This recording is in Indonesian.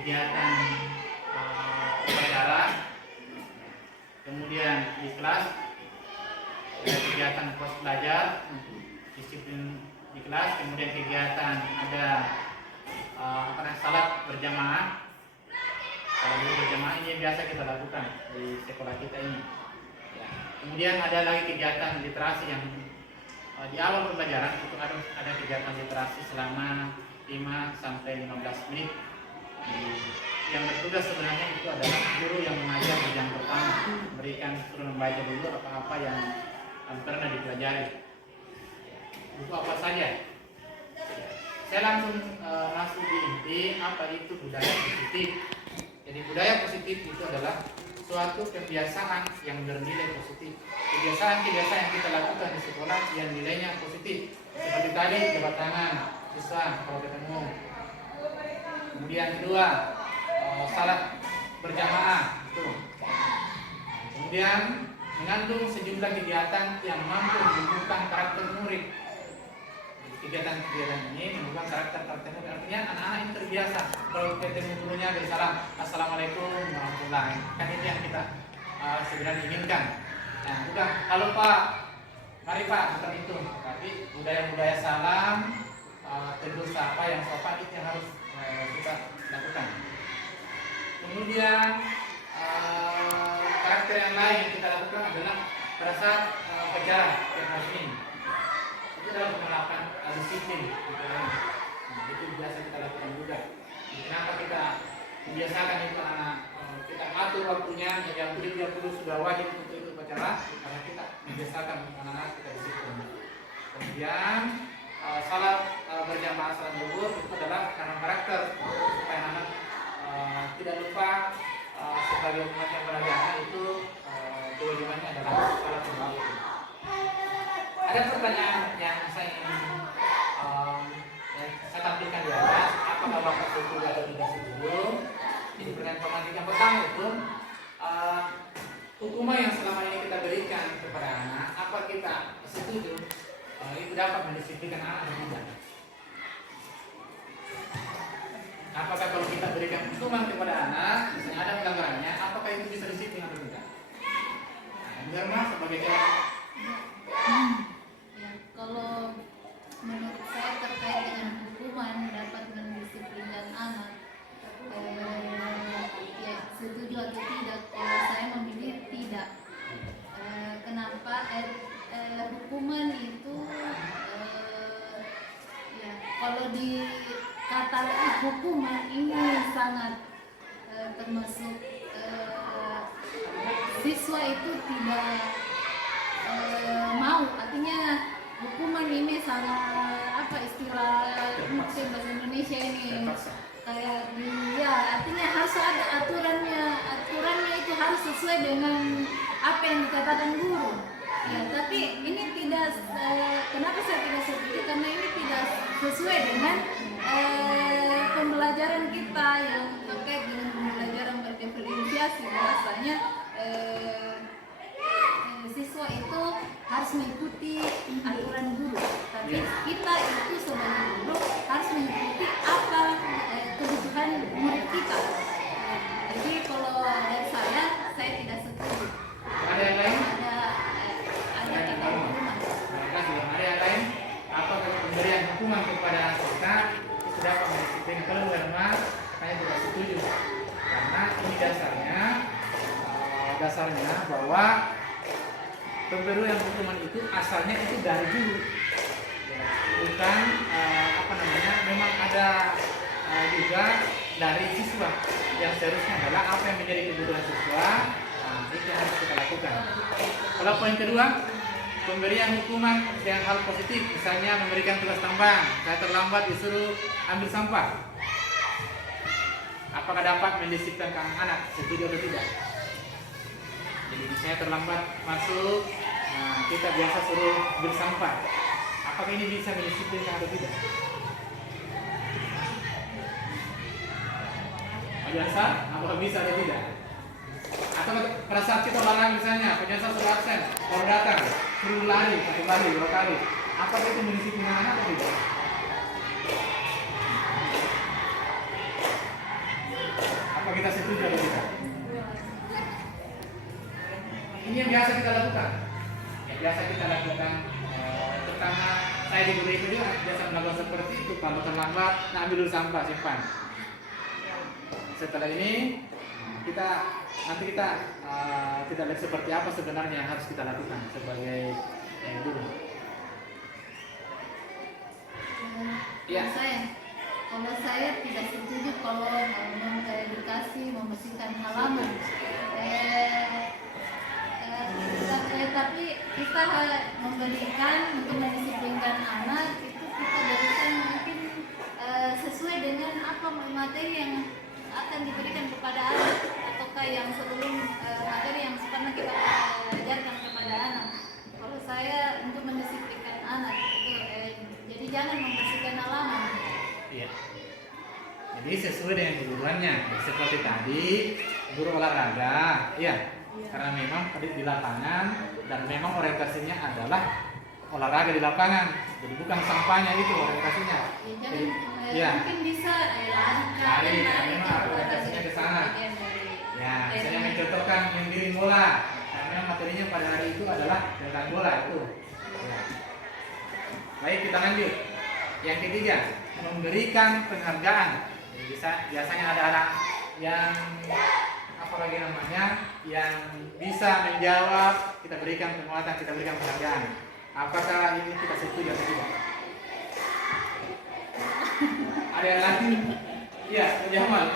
kegiatan upacara, kemudian di kelas ada kegiatan pos belajar, disiplin di kelas, kemudian kegiatan ada salat berjamaah. Salat berjamaah ini yang biasa kita lakukan di sekolah kita ini. Ya. Kemudian ada lagi kegiatan literasi yang di awal pembelajaran itu ada kegiatan literasi selama 5 sampai 15 menit. Yang bertugas sebenarnya itu adalah guru yang mengajar di jam pertama, memberikan suruh membaca dulu apa-apa yang pernah dipelajari. Buku apa saja. Saya langsung masuk di inti apa itu budaya positif. Jadi budaya positif itu adalah suatu kebiasaan yang bernilai positif. Kebiasaan-kebiasaan yang kita lakukan di sekolah yang nilainya positif. Seperti tadi jabat tangan, siswa kalau ketemu. Kemudian kedua, salat berjamaah itu. Kemudian mengandung sejumlah kegiatan yang mampu menumbuhkan karakter murid. Kegiatan-kegiatan ini menumbuhkan karakter murid. Artinya anak-anak ini terbiasa kalau ketemu gurunya bersalam, assalamualaikum warahmatullahi. Kan ini yang kita sebenarnya inginkan. Nah, bukan halo Pak, mari Pak, bukan itu. Tapi budaya-budaya salam, tegur sapa yang sopan itu yang harus kita lakukan. Kemudian karakter yang lain yang kita lakukan adalah pada saat upacara ini. Itu adalah penerapan disiplin. Itu biasa kita lakukan juga. Kenapa kita membiasakan itu anak kita atur waktunya jam 7.30 sudah wajib untuk itu upacara karena kita membiasakan anak-anak kita disiplin. Kemudian salat berjamaah salat zuhur itu adalah karena karakter supaya anak tidak lupa sebagai umat yang beragama itu kewajibannya adalah salat berjamaah. Ada pertanyaan yang saya ingin saya tampilkan di atas, apakah Bapak setuju atau tidak setuju? Ini pertanyaan pematik yang pertama itu hukuman yang selama ini kita berikan kepada anak, apa kita setuju itu dapat mendisiplinkan anak atau tidak? Apakah kalau kita berikan hukuman kepada anak, misalnya ada pelanggarannya, apakah itu bisa disiplin atau tidak? Benar Mas sebagai ya, kalau menurut saya terkait dengan hukuman dapat mendisiplinkan anak, ya setuju atau tidak? Kalau saya memilih tidak. Kenapa? Hukuman itu ya kalau di kata hukuman ini sangat termasuk siswa itu tidak mau, artinya hukuman ini sangat apa istilah mungkin bahasa Indonesia ini kayak ya artinya harus ada aturannya itu harus sesuai dengan apa yang dikatakan guru. Ya, tapi ini tidak, kenapa saya tidak setuju? Karena ini tidak sesuai dengan pembelajaran kita yang terkait dengan pembelajaran berdifferensiasi. Bahasanya siswa itu harus mengikuti aturan guru, tapi kita itu sebagai guru harus mengikuti apa kebutuhan murid kita. Jadi kalau dari saya tidak setuju. Ada yang lain? Ada kata hukuman. Ada yang lain? Apakah pemberian hukuman kepada kita itu dapat mendisiplinkan? Kalau memang saya tidak setuju, karena ini dasarnya bahwa pemberian hukuman itu asalnya itu dari guru, bukan memang ada juga dari siswa yang seharusnya adalah apa yang menjadi kebutuhan siswa. Itu yang harus kita lakukan. Kalau poin kedua, pemberian hukuman dengan hal positif, misalnya memberikan tugas tambahan, saya terlambat disuruh ambil sampah, apakah dapat mendisiplinkan anak? Setuju atau tidak? Jadi saya terlambat masuk, kita biasa suruh ambil sampah, apakah ini bisa mendisiplinkan atau tidak? Biasa, apakah bisa atau tidak? Atau pada saat kita olahraga misalnya, penjasa suruh absen, kalau datang suruh lari, 1 kali, 2 kali, apakah itu mendisiplinkan anak atau tidak? kita setuju atau tidak. Ini yang biasa kita lakukan. Yang biasa kita lakukan, terutama saya di guru itu juga biasa melakukan seperti itu. Kalau terlambat, nah ambil dulu sampah, simpan. Setelah ini nanti kita lihat seperti apa sebenarnya yang harus kita lakukan sebagai guru. Iya. Kalau saya tidak setuju kalau edukasi membersihkan halaman. Tapi kita memberikan untuk mendisiplinkan anak itu kita berikan mungkin sesuai dengan apa materi yang akan diberikan kepada anak ataukah yang sebelum materi yang pernah kita ajarkan kepada anak. Kalau saya untuk mendisiplinkan anak itu jadi jangan membersihkan halaman. Iya. Jadi sesuai dengan kebutuhannya. Seperti tadi guru olahraga, iya. Karena memang tadi di lapangan dan memang orientasinya adalah olahraga di lapangan. Jadi bukan sampahnya itu orientasinya. Ya, mungkin bisa lari, memang orientasinya ke sana. Ya, saya mencontohkan mendiri bola. Karena materinya pada hari itu adalah tentang bola itu. Ya. Baik, kita lanjut. Yang ketiga, memberikan penghargaan. Jadi biasanya ada anak yang apalagi namanya yang bisa menjawab, kita berikan penguatan, kita berikan penghargaan. Apakah ini kita setuju atau tidak? Ada yang lagi? Iya, Jamal.